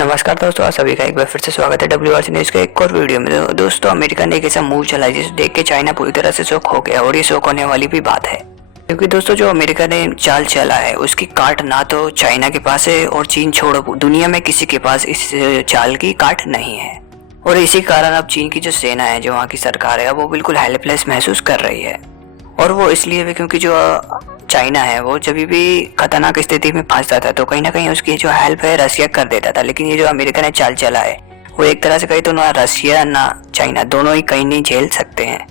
नमस्कार दोस्तों, आप सभी का एक बार फिर से स्वागत है WRC न्यूज़ के एक और वीडियो में। दोस्तों, अमेरिका ने एक ऐसा मूव चला जिसे देख के चाइना पूरी तरह से शॉक हो गया और ये शॉक होने वाली भी बात है, क्योंकि दोस्तों जो अमेरिका ने चाल चला है उसकी काट ना तो चाइना के पास है और चीन छोड़ो दुनिया में किसी के पास इस चाल की काट नहीं है। और इसी कारण अब चीन की जो सेना है, जो वहाँ की सरकार है, वो बिल्कुल हेल्पलेस महसूस कर रही है। और वो इसलिए भी क्योंकि जो चाइना है वो जब भी खतरनाक स्थिति में फंसता था तो कहीं ना कहीं उसकी जो हेल्प है रसिया कर देता था। लेकिन ये जो अमेरिका ने चाल चला है वो एक तरह से कहीं तो ना रसिया ना चाइना दोनों ही कहीं नहीं झेल सकते हैं।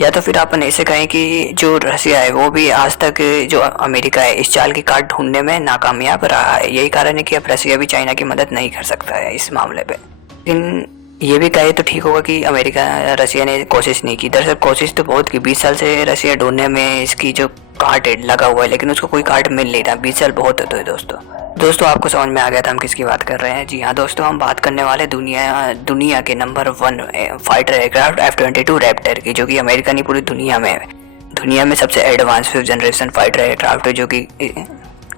या तो फिर अपन ऐसे कहें कि जो रसिया है वो भी आज तक जो अमेरिका है इस चाल की काट ढूंढने में नाकामयाब रहा है। यही कारण है कि अब रसिया भी चाइना की मदद नहीं कर सकता है इस मामले पे। लेकिन ये भी कहे तो ठीक होगा कि अमेरिका रसिया ने कोशिश नहीं की। दरअसल कोशिश तो बहुत की, 20 साल से रसिया ढूंढने में इसकी जो काट लगा हुआ है, लेकिन उसको कोई काट मिल नहीं रहा। 20 साल बहुत होते हैं दोस्तों आपको समझ में आ गया था हम किसकी बात कर रहे हैं। जी हाँ दोस्तों, हम बात करने वाले दुनिया के number 1 fighter aircraft F-22 Raptor की, जो कि अमेरिका नहीं पूरी दुनिया में सबसे advance 5th generation fighter aircraft है, जो कि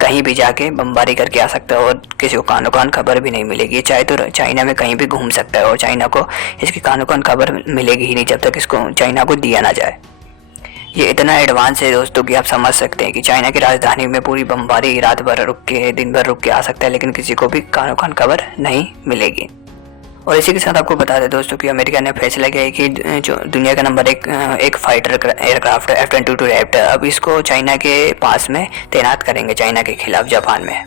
कहीं भी जाके बमबारी करके आ सकता है और किसी को कानो कान खबर भी नहीं मिलेगी। चाहे तो चाइना में कहीं भी घूम सकता है और चाइना को इसकी कानो कान खबर मिलेगी ही नहीं जब तक इसको चाइना को दिया ना जाए। ये इतना एडवांस है दोस्तों कि आप समझ सकते हैं कि चाइना की राजधानी में पूरी बमबारी रात भर रुक के दिन भर रुक के आ सकता है, लेकिन किसी को भी कानो कान खबर नहीं मिलेगी। और इसी के साथ आपको बता दें दोस्तों कि अमेरिका ने फैसला किया है कि जो दुनिया का नंबर एक फाइटर एयरक्राफ्ट F-22 रैप्टर, अब इसको चाइना के पास में तैनात करेंगे। चाइना के खिलाफ जापान में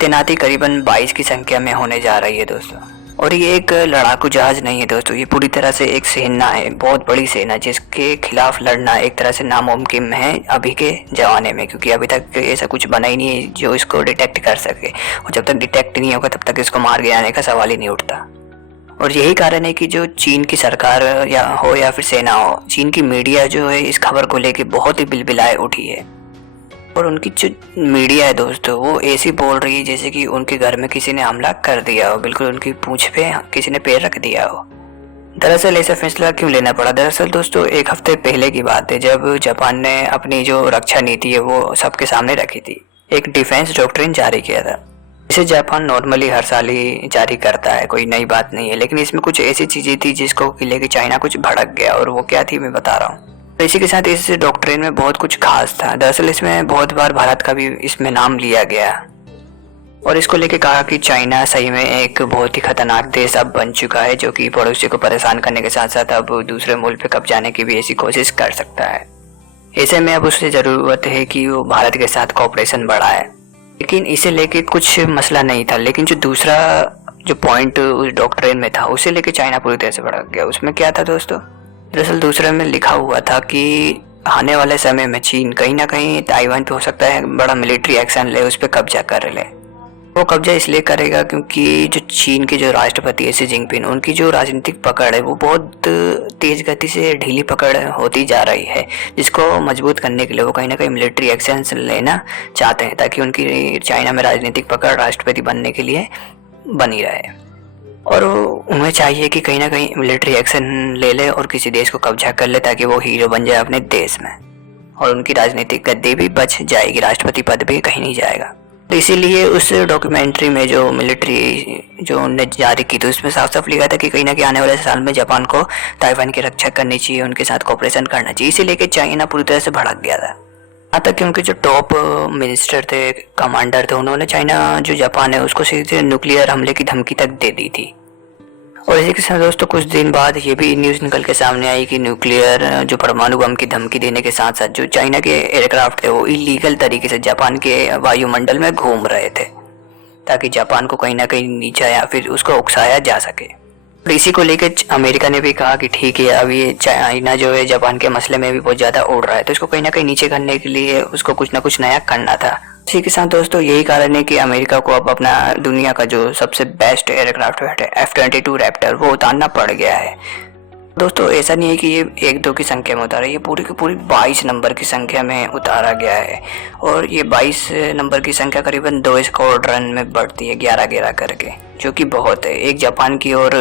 तैनाती करीबन 22 की संख्या में होने जा रही है दोस्तों। और ये एक लड़ाकू जहाज नहीं है दोस्तों, ये पूरी तरह से एक सेना है, बहुत बड़ी सेना, जिसके खिलाफ लड़ना एक तरह से नामुमकिन है अभी के ज़माने में, क्योंकि अभी तक ऐसा कुछ बना ही नहीं है जो इसको डिटेक्ट कर सके। और जब तक डिटेक्ट नहीं होगा तब तक इसको मार गिराने का सवाल ही नहीं उठता। और यही कारण है कि जो चीन की सरकार या फिर सेना हो, चीन की मीडिया जो है इस खबर को लेके बहुत ही बिलबिलाए उठी है। और उनकी जो मीडिया है दोस्तों वो ऐसी बोल रही है जैसे कि उनके घर में किसी ने हमला कर दिया हो, बिल्कुल उनकी पूंछ पे किसी ने पैर रख दिया हो। दरअसल ऐसा फैसला क्यों लेना पड़ा? दरअसल दोस्तों एक हफ्ते पहले की बात है, जब जापान ने अपनी जो रक्षा नीति है वो सबके सामने रखी थी। एक डिफेंस डॉक्ट्रिन जारी किया था। इसे जापान नॉर्मली हर साल ही जारी करता है, कोई नई बात नहीं है, लेकिन इसमें कुछ ऐसी चीजें थी जिसको लेके चाइना कुछ भड़क गया। और वो क्या थी मैं बता रहा हूँ। तो इसी के साथ इस डॉक्ट्रिन में बहुत कुछ खास था। दरअसल इसमें बहुत बार भारत का भी इसमें नाम लिया गया और इसको लेके कहा कि चाइना सही में एक बहुत ही खतरनाक देश अब बन चुका है, जो कि पड़ोसी को परेशान करने के साथ साथ अब दूसरे मुल्क पे कब्जा जाने की भी ऐसी कोशिश कर सकता है। ऐसे में अब उसे ज़रूरत है कि वो भारत के साथ कोऑपरेशन बढ़ाए। लेकिन इसे लेके कुछ मसला नहीं था, लेकिन जो दूसरा जो पॉइंट उस डॉक्ट्रिन में था उसे लेके चाइना पूरी तरह से भड़क गया। उसमें क्या था दोस्तों? दरअसल दूसरे में लिखा हुआ था कि आने वाले समय में चीन कहीं ना कहीं ताइवान पे हो सकता है बड़ा मिलिट्री एक्शन ले, उस पर कब्जा कर ले। वो कब्जा इसलिए करेगा क्योंकि जो चीन के जो राष्ट्रपति है शी जिनपिंग, उनकी जो राजनीतिक पकड़ है वो बहुत तेज गति से ढीली पकड़ होती जा रही है, जिसको मजबूत करने के लिए वो कहीं ना कहीं मिलिट्री एक्शन लेना चाहते हैं, ताकि उनकी चाइना में राजनीतिक पकड़ राष्ट्रपति बनने के लिए बनी रहे। और उन्हें चाहिए कि कहीं ना कहीं मिलिट्री एक्शन ले ले और किसी देश को कब्जा कर ले, ताकि वो हीरो बन जाए अपने देश में और उनकी राजनीतिक गद्दी भी बच जाएगी, राष्ट्रपति पद भी कहीं नहीं जाएगा। तो इसीलिए उस डॉक्यूमेंट्री में जो मिलिट्री जो उन्होंने जारी की थी उसमें साफ साफ लिखा था कि कहीं ना कहीं आने वाले साल में जापान को ताइवान की रक्षा करनी चाहिए, उनके साथ कोऑपरेशन करना चाहिए। इसे लेके चाइना पूरी तरह से भड़क गया था। यहाँ तक कि उनके जो टॉप मिनिस्टर थे, कमांडर थे, उन्होंने चाइना जो जापान है उसको सीधे न्यूक्लियर हमले की धमकी तक दे दी थी। और इसी के साथ दोस्तों कुछ दिन बाद ये भी न्यूज़ निकल के सामने आई कि न्यूक्लियर जो परमाणु बम की धमकी देने के साथ साथ जो चाइना के एयरक्राफ्ट थे वो इलीगल तरीके से जापान के वायुमंडल में घूम रहे थे, ताकि जापान को कहीं ना कहीं नीचा या फिर उसको उकसाया जा सके। और इसी को लेकर अमेरिका ने भी कहा कि ठीक है, अब ये चाइना जो है जापान के मसले में भी बहुत ज़्यादा उड़ रहा है, तो इसको कहीं ना कहीं नीचे करने के लिए उसको कुछ ना कुछ नया करना था। इसी के साथ दोस्तों यही कारण है कि अमेरिका को अब अपना दुनिया का जो सबसे बेस्ट एयरक्राफ्ट है F-22 रैप्टर वो उतारना पड़ गया है। दोस्तों ऐसा नहीं है कि ये 1-2 की संख्या में उतारा, ये पूरी की पूरी 22 नंबर की संख्या में उतारा गया है। और ये 22 नंबर की संख्या करीबन 2 स्क्वाड्रन में बढ़ती है, 11-11 करके, जो कि बहुत है। एक जापान की ओर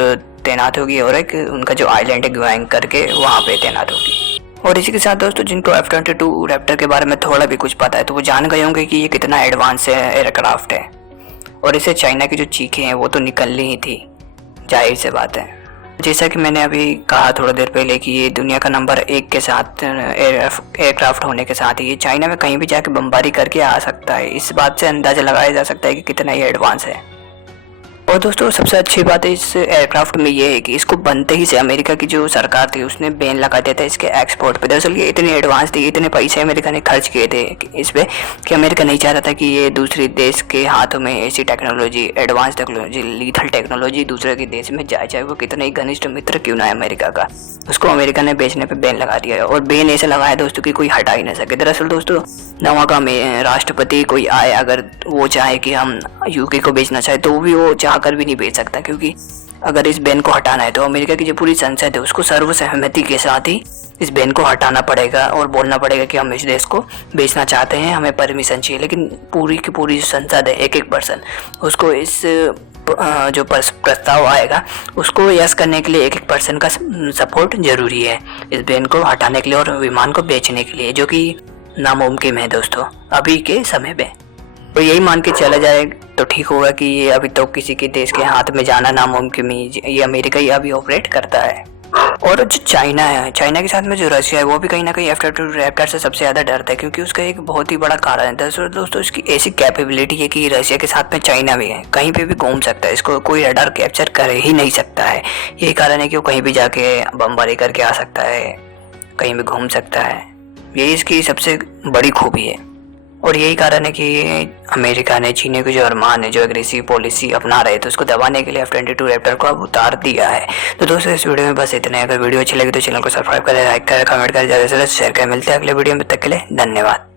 तैनात होगी और एक उनका जो आइलैंड है ग्वांग करके वहाँ पे तैनात होगी। और इसी के साथ दोस्तों जिनको F-22 रैप्टर के बारे में थोड़ा भी कुछ पता है तो वो जान गए होंगे कि ये कितना एडवांस एयरक्राफ्ट है। और इसे चाइना की जो चीखें हैं वो तो निकलनी ही थी, जाहिर सी बात है। जैसा कि मैंने अभी कहा थोड़ा देर पहले कि ये दुनिया का नंबर 1 के साथ एयरक्राफ्ट होने के साथ ही ये चाइना में कहीं भी जाके बमबारी करके आ सकता है। इस बात से अंदाज़ा लगाया जा सकता है कि कितना ये एडवांस है। और दोस्तों सबसे अच्छी बात है इस एयरक्राफ्ट में ये है कि इसको बनते ही से अमेरिका की जो सरकार थी उसने बैन लगा दिया था इसके एक्सपोर्ट पे। दरअसल ये इतनी एडवांस थी, इतने पैसे अमेरिका ने खर्च किए थे इस पे कि अमेरिका नहीं चाह रहा था कि ये दूसरे देश के हाथों में ऐसी technology, advance technology, lethal technology दूसरे के देश में जाए, चाहे वो कितना ही घनिष्ठ मित्र क्यों ना है अमेरिका का। उसको अमेरिका ने बेचने पर बैन लगा दिया है और बैन ऐसे लगाया दोस्तों कि कोई हटा ही ना सके। दरअसल दोस्तों नवा का राष्ट्रपति कोई आए, अगर वो चाहे कि हम यूके को बेचना चाहे तो भी वो चाह कर भी नहीं बेच सकता, क्योंकि अगर इस बैन को हटाना है तो अमेरिका की जो पूरी संसद है उसको सर्वसहमति के साथ ही इस बैन को हटाना पड़ेगा और बोलना पड़ेगा कि हम इस देश को बेचना चाहते हैं, हमें परमिशन चाहिए। लेकिन पूरी की पूरी संसद है, एक पर्सन, उसको इस जो प्रस्ताव आएगा उसको यस करने के लिए एक पर्सन का सपोर्ट जरूरी है इस बैन को हटाने के लिए और विमान को बेचने के लिए, जो कि नामुमकिन है दोस्तों अभी के समय में। तो यही मान के चला जाए तो ठीक होगा कि ये अभी तो किसी के देश के हाथ में जाना नामुमकिन ही, ये अमेरिका ही अभी ऑपरेट करता है। और जो चाइना है, चाइना के साथ में जो रशिया है वो भी कहीं ना कहीं F-22 रैप्टर से सबसे ज़्यादा डरता है, क्योंकि उसका एक बहुत ही बड़ा कारण है दोस्तों इसकी ऐसी कैपेबिलिटी है कि रशिया के साथ में चाइना भी है, कहीं पे भी घूम सकता है, इसको कोई रडार कैप्चर कर ही नहीं सकता है। यही कारण है कि वो कहीं भी जाके बमबारी करके आ सकता है, कहीं भी घूम सकता है। यही इसकी सबसे बड़ी खूबी है और यही कारण है कि अमेरिका ने चीन के जो अरमान है, जो एग्रेसिव पॉलिसी अपना रहे थे उसको दबाने के लिए F-22 रैप्टर को अब उतार दिया है। तो दोस्तों इस वीडियो में बस इतना है। अगर वीडियो अच्छी लगी तो चैनल को सब्सक्राइब करें, लाइक करें, कमेंट करें, ज़्यादा से ज़्यादा शेयर करें। मिलते हैं अगले वीडियो में, तब तक के लिए धन्यवाद।